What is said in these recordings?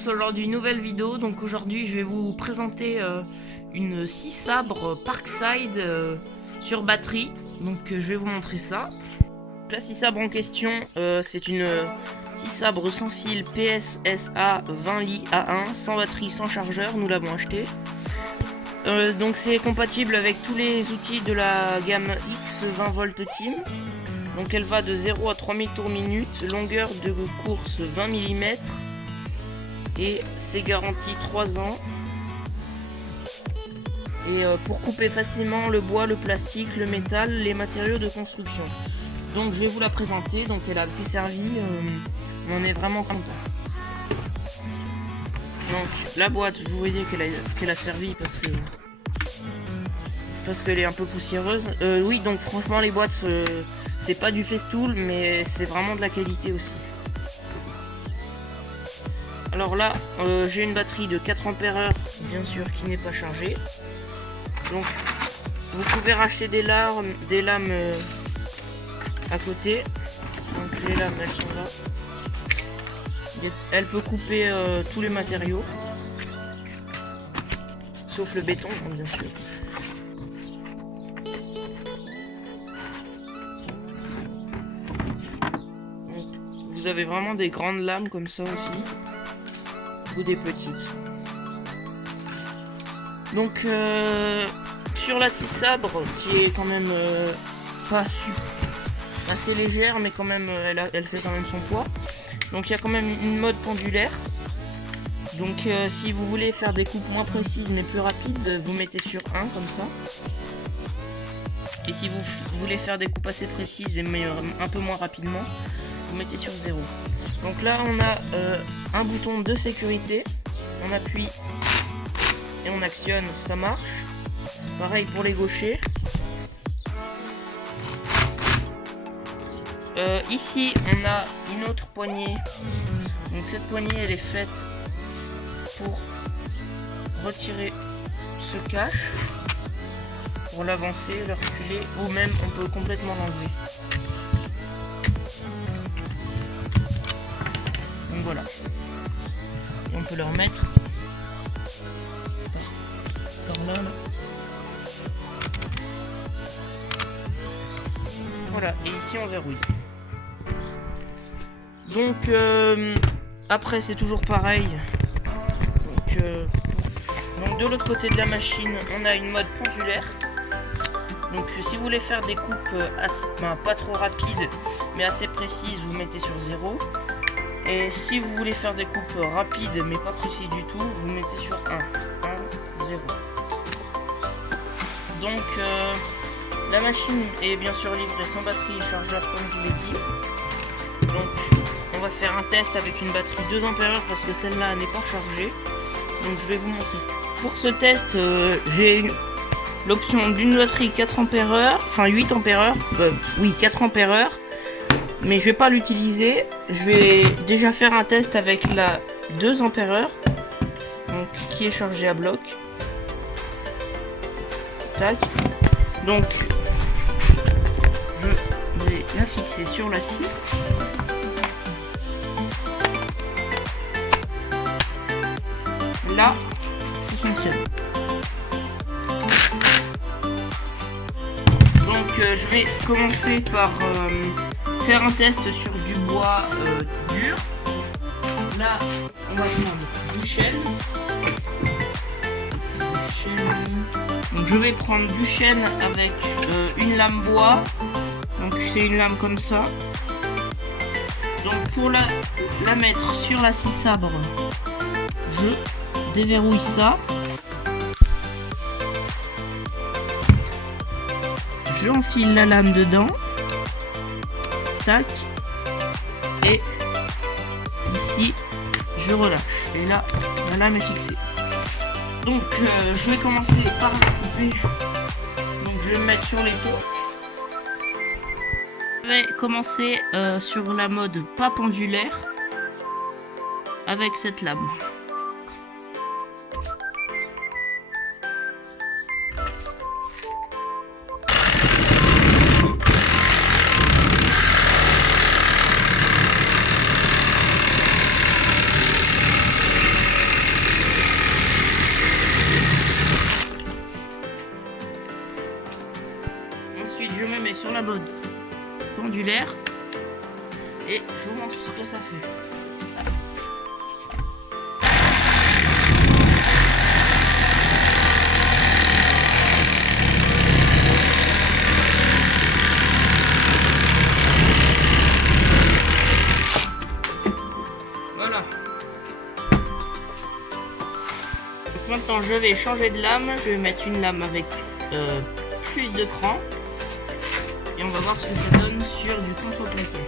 tous lors d'une nouvelle vidéo. Donc aujourd'hui je vais vous présenter une 6 sabres Parkside sur batterie. Donc je vais vous montrer ça. La 6 sabre en question, c'est une 6 sabre sans fil PSSA 20 Li A1, sans batterie, sans chargeur, nous l'avons acheté. Donc c'est compatible avec tous les outils de la gamme X 20 volt Team. Donc elle va de 0 à 3000 tours minute, longueur de course 20 mm et c'est garanti 3 ans. Et pour couper facilement le bois, le plastique, le métal, les matériaux de construction. Donc je vais vous la présenter, donc elle a été servie, on est vraiment content. Donc la boîte, je vous voyais qu'elle a servi parce qu'elle est un peu poussiéreuse. Oui, donc franchement les boîtes, c'est pas du Festool, mais c'est vraiment de la qualité aussi. Alors là, j'ai une batterie de 4 ampères, bien sûr, qui n'est pas chargée. Donc vous pouvez racheter des lames à côté. Donc les lames, elles sont là. Elle peut couper tous les matériaux, sauf le béton, bien sûr. Donc, vous avez vraiment des grandes lames comme ça aussi, ou des petites. Donc sur la 6 sabre, qui est quand même pas super, assez légère, mais quand même elle fait quand même son poids. Donc il y a quand même une mode pendulaire. Donc si vous voulez faire des coupes moins précises mais plus rapides, vous mettez sur 1 comme ça. Et si vous voulez faire des coupes assez précises mais un peu moins rapidement, vous mettez sur 0. Donc là on a un bouton de sécurité. On appuie et on actionne, ça marche. Pareil pour les gauchers. Ici on a une autre poignée. Donc cette poignée elle est faite pour retirer ce cache, pour l'avancer, le reculer, ou même on peut complètement l'enlever. Donc voilà. Et on peut le remettre par là, là. Voilà, et ici on verrouille. Donc après c'est toujours pareil. Donc de l'autre côté de la machine on a une mode pendulaire. Donc si vous voulez faire des coupes pas trop rapides mais assez précises, vous mettez sur 0. Et si vous voulez faire des coupes rapides mais pas précises du tout, vous mettez sur 1, 0. Donc la machine est bien sûr livrée sans batterie et chargeur comme je vous l'ai dit. Donc on va faire un test avec une batterie 2 ampères parce que celle-là n'est pas chargée. Donc je vais vous montrer ça. Pour ce test, j'ai l'option d'une batterie 4 ampères, enfin 8 ampères, oui 4 ampères. Mais je vais pas l'utiliser. Je vais déjà faire un test avec la 2 ampères, donc qui est chargée à bloc. Tac. Donc je vais la fixer sur la scie. Là, ça fonctionne. Donc je vais commencer par faire un test sur du bois dur. Là, on va prendre du chêne. Donc je vais prendre du chêne avec une lame bois. Donc c'est une lame comme ça. Donc pour la mettre sur la 6 sabre, je déverrouille ça. J'enfile la lame dedans. Tac. Et ici, je relâche. Et là, la lame est fixée. Donc, je vais commencer par la couper. Donc, je vais me mettre sur les taux. Je vais commencer sur la mode pas pendulaire avec cette lame. je me mets sur la mode pendulaire et je vous montre ce que ça fait. Voilà. Donc maintenant je vais changer de lame, je vais mettre une lame avec plus de cran et on va voir ce que ça donne sur du contreplaqué.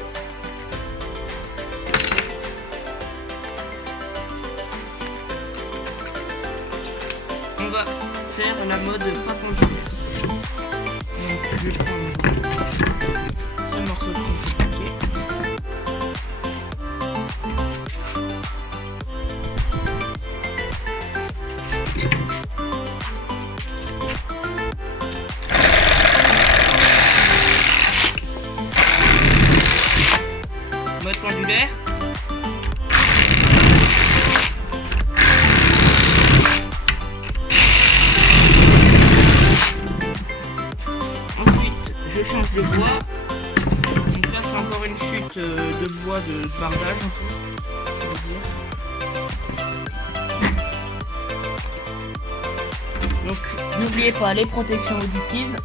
On va faire la mode pas pendulaire. Donc je vais prendre ce morceau de contreplaqué. Mode pendulaire. Ensuite, je change de bois. Donc là, c'est encore une chute de bois de bardage, un peu, on va dire. Donc, n'oubliez pas les protections auditives.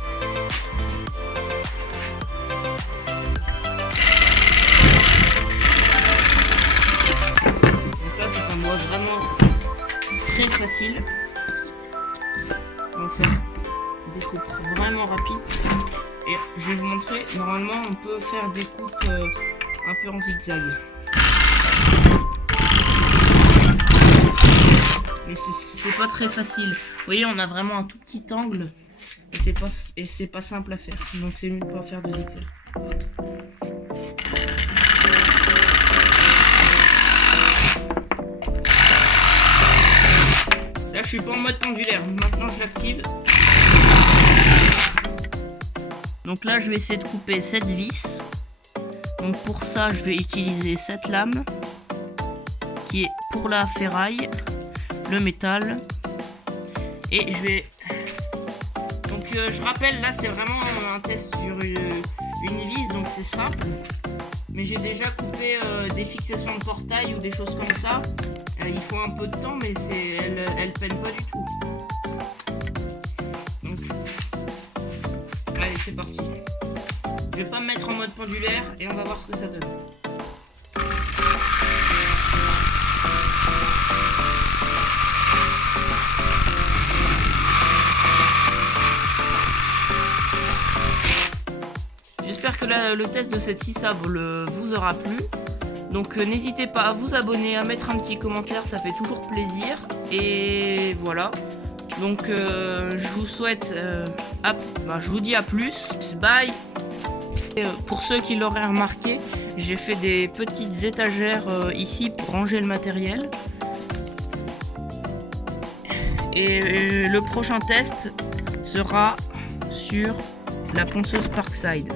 Vraiment très facile. Donc ça découpe vraiment rapide. Et je vais vous montrer, normalement on peut faire des coupes un peu en zigzag. Mais c'est pas très facile. Vous voyez, on a vraiment un tout petit angle et c'est pas simple à faire. Donc c'est mieux de pas faire de zigzag. Là je suis pas en mode pendulaire, maintenant je l'active. Donc là je vais essayer de couper cette vis. Donc pour ça je vais utiliser cette lame qui est pour la ferraille, le métal. Et je vais... Donc je rappelle, là c'est vraiment un test sur une vis, donc c'est simple. Mais j'ai déjà coupé des fixations de portail ou des choses comme ça. Il faut un peu de temps, mais elle peine pas du tout. Donc, allez, c'est parti. Je vais pas me mettre en mode pendulaire et on va voir ce que ça donne. J'espère que le test de cette scie sabre vous aura plu. Donc n'hésitez pas à vous abonner, à mettre un petit commentaire, ça fait toujours plaisir. Et voilà. Donc je vous souhaite, je vous dis à plus. Bye. Et, pour ceux qui l'auraient remarqué, j'ai fait des petites étagères ici pour ranger le matériel. Et le prochain test sera sur la ponceuse Parkside.